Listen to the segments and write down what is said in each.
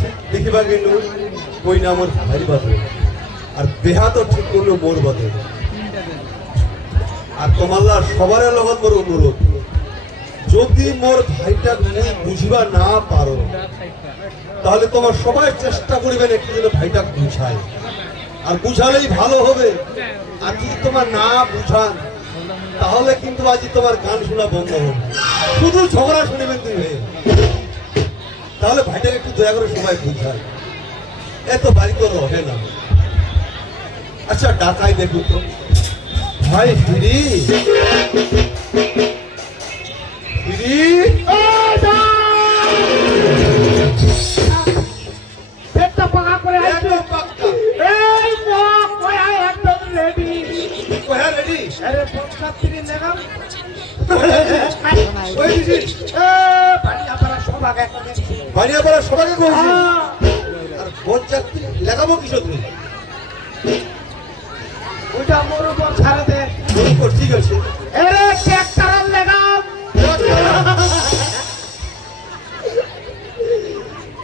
ঠিক দেখিবা আমার ভাই আর ঠিক করল মোর আর তোমাল্লা সবার লগত মোর অনুরোধ যদি মোর ভাইটা তুমি বুঝিবা না পারো তাহলে তোমার সবাই চেষ্টা করিবেন একটু যেন ভাইটা বুঝায় আর বুঝালেই ভালো হবে। আর যদি তোমার না বুঝান তাহলে কিন্তু আজ তোমার গান শোনা বন্ধ হবে। শুধু ঝগড়া শুনবেন ভাই তাহলে ভাইটাকে একটু দয়া করে সবাই বুঝায় এত বাড়ি তো রহে না। আচ্ছা ডাকাই দেখুন তো। ভাই ফিরি? ফিরি? আরে পঞ্চাশ তিরিশ লাগাম। ওই দিদি বাড়িয়া পাড়া সবাইকে হ্যাঁ। আর বোন যাত্রী লাগাবো কিসব তুমি ওইটা মোর উপর ছাড়ে দে। ঠিক আছে। এরে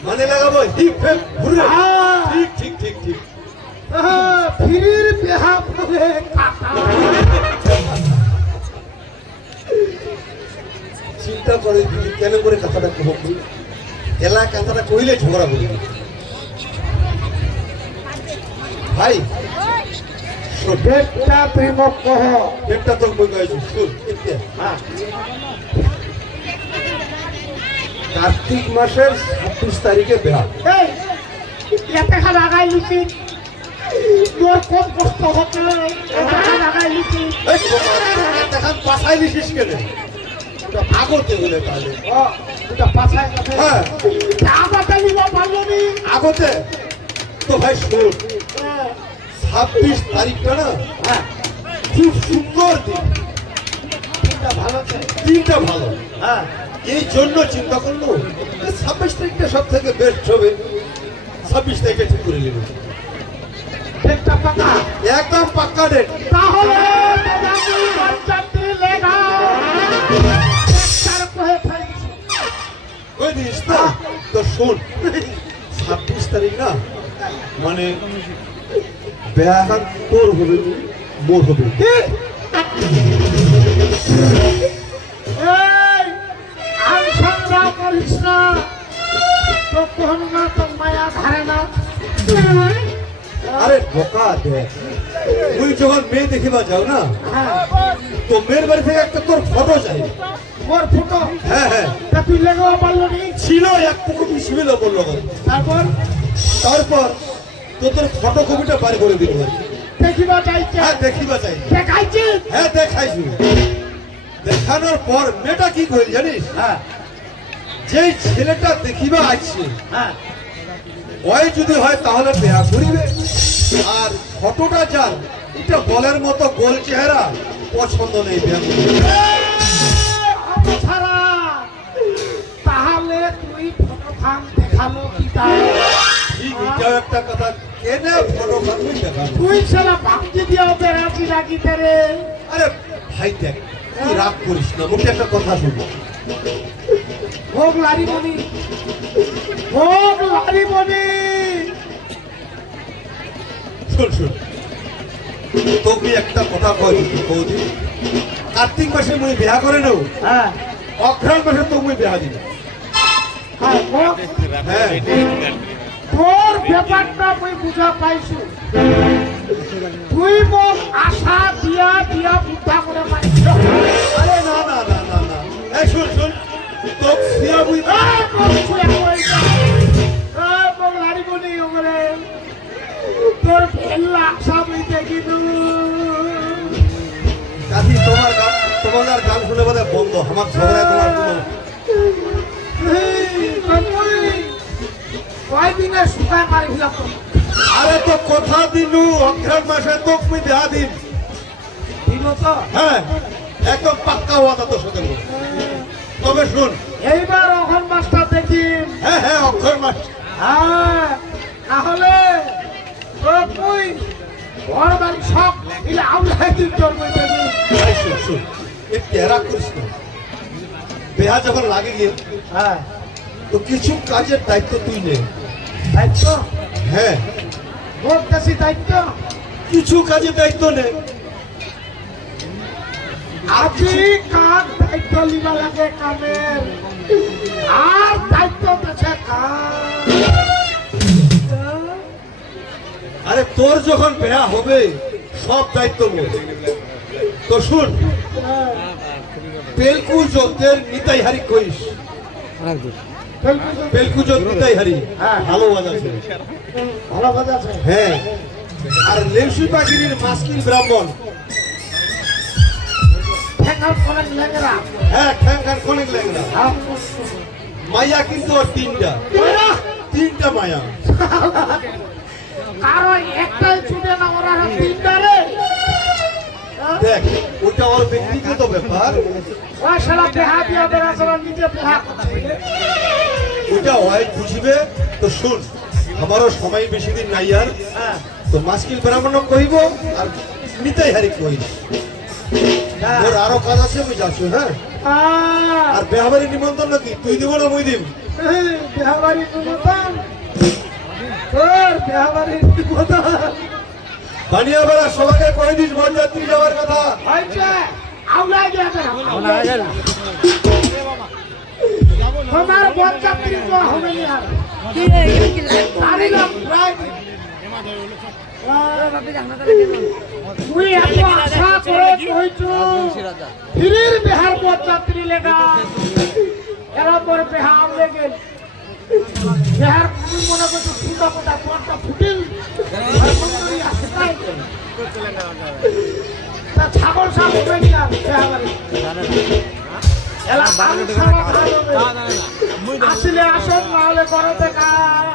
মানে লাগাবো। ঠিক ঠিক ঠিক ঠিক। ফিরির বেহা পরে দিদি কেন করে কথাটা কব এলা কথাটা কইলে ঝগড়া করি ভাই তুই মোক কহ। বই গাইছি শুন হ্যাঁ কার্তিক মাসের ছাব্বিশ তারিখে এতে খান আগাই লিখি তোর কম কষ্ট হচ্ছে? এই দেখান পাশাই দিছিস কেন? আগতে বলে তাহলে। এটা হ্যাঁ। আগতে তো ভাই শোন। ছাব্বিশ তারিখটা না হ্যাঁ। খুব সুন্দর দিন। দিনটা ভালো হ্যাঁ। এই জন্য চিন্তা করল ছাব্বিশ তারিখটা সব থেকে বেস্ট হবে। ছাব্বিশ তারিখে ঠিক করে নেবে। পাকা? একদম পাক্কা ডেট তাহলে ওই না তো শোন ছাব্বিশ তারিখ না মানে ব্যাঘাত তোর হবে মোর হবে। এই আনসংরা করিস না। তো কোন না তো মায়া ধারে না। আরে বোকা দেখ তুই যখন মেয়ে দেখিবা যাও না হ্যাঁ। মেয়ের বাড়ি থেকে একটা তোর ফটো চাই মোর ফুটো হ্যাঁ হ্যাঁ। তা তুই লেগাও পারল নি? ছিল এক পুকুর ছিল বলল তারপর? তারপর তো তোর ফটো কপিটা বার করে দিল। দেখিবা চাইছে হ্যাঁ দেখিবা চাই দেখাইছি? হ্যাঁ দেখাইছি। দেখানোর পর মেয়েটা কি কইল জানিস? হ্যাঁ। যেই ছেলেটা দেখিবা আসছে হ্যাঁ। ওই যদি হয় তাহলে বেয়া করিবে। আর ফটোটা যার এটা বলের মতো গোল চেহারা। পছন্দ নেই। ছাড়া তাহলে তুই ফটো দেখাল কি তাই? একটা কথা। কেনে ফটো তুই সেটা ভাবতে দিয়েও বেড়াচ্ছি নাকি তেরে আরে ভাই দেখ তুই রাগ করিস না মুখে একটা কথা শুনব। ভোগ মনি ভোগ মনি শোন শোন। তোকে একটা কথা কই বৌদি? কার্তিক মাসে মুই বিয়া করে নেও হ্যাঁ। অঘ্রাণ মাসে তো মুই বিয়া দিব। হ্যাঁ হ্যাঁ। তোর ব্যাপারটা মুই বুঝা পাইছো। তুই মোক আশা দিয়া দিয়া বুদ্ধা করে মারিস আরে না না না না না। এই শোন শোন। তোক সিয়া মুই গান গান শুনে বোধহয় বন্ধ আমার ঝগড়ায় তোমার কোনো তো। আরে তো কথা দিলু অঘ্রাণ মাসে তোক মুই বিয়া দিন। হ্যাঁ একদম পাক্কা ওয়াদা তোর সাথে তবে শুন। এইবার অঘন মাসটা দেখিম হ্যাঁ হ্যাঁ অক্ষর মাস। হ্যাঁ তাহলে তুই ঘর বাড়ি সব ইলে আউলাই দিন তোর মই শুন শুন। তেরা করিস না বেহা যখন লাগে গিয়ে হ্যাঁ তো কিছু কাজের দায়িত্ব তুই নে দায়িত্ব হ্যাঁ বলতেছি দায়িত্ব কিছু কাজে দায়িত্ব নেই আজি কাক দায়িত্ব লিবা লাগে কামের আর দায়িত্ব আছে আরে তোর যখন বেয়া হবে সব দায়িত্ব মোর তো শুন পেলকু যজ্ঞের নিতাই হারি কইস পেলকু যোগ নিতাই হারি। ভালো বাজ আছে। ভালো কথা আছে। হ্যাঁ। আর লেউসি পাখির মাস্কিল ব্রাহ্মণ। হ্যাঁ। মাইয়া কিন্তু ওর তিনটা। তিনটা মায়া। কারও একটাই ছুটে না ওরা তিনটা দেখ ওটা ওর ব্যক্তিগত ব্যাপার। ওটা হয় বুঝবে? তো শুন আমারও সময় বেশি দিন নাই আর। হ্যাঁ। তো মাস্কিল ব্রাহ্মণ কইব আর নিতাই হারি কইস তোর আরও কাজ আছে আমি যাচ্ছি হ্যাঁ? আর বেহাবারি নিমন্ত্রণ নাকি? তুই দিব না মুই দিম এই বেহাবাড়ি নিমন্ত্রণ? তোর বেহাবাড়ি নিমন্ত্রণ? বানিয়া বেড়া সবাইকে কয়ে দিস বরযাত্রী যাওয়ার কথা গিয়া বরযাত্রী তো হবে না আর। গাড়ি লোক প্রায় তুই এত আশা করে কইছু ফিরির বিহার বরযাত্রী লেগা এরা পর বিহার লেগে বিহার মনে করছ ফুটা ফুটা ফুটিল। ছাগল সাপ হবে না বিহারে এলা আলু সাপ খাওয়া হবে। আসলে আসেন না করতে করতে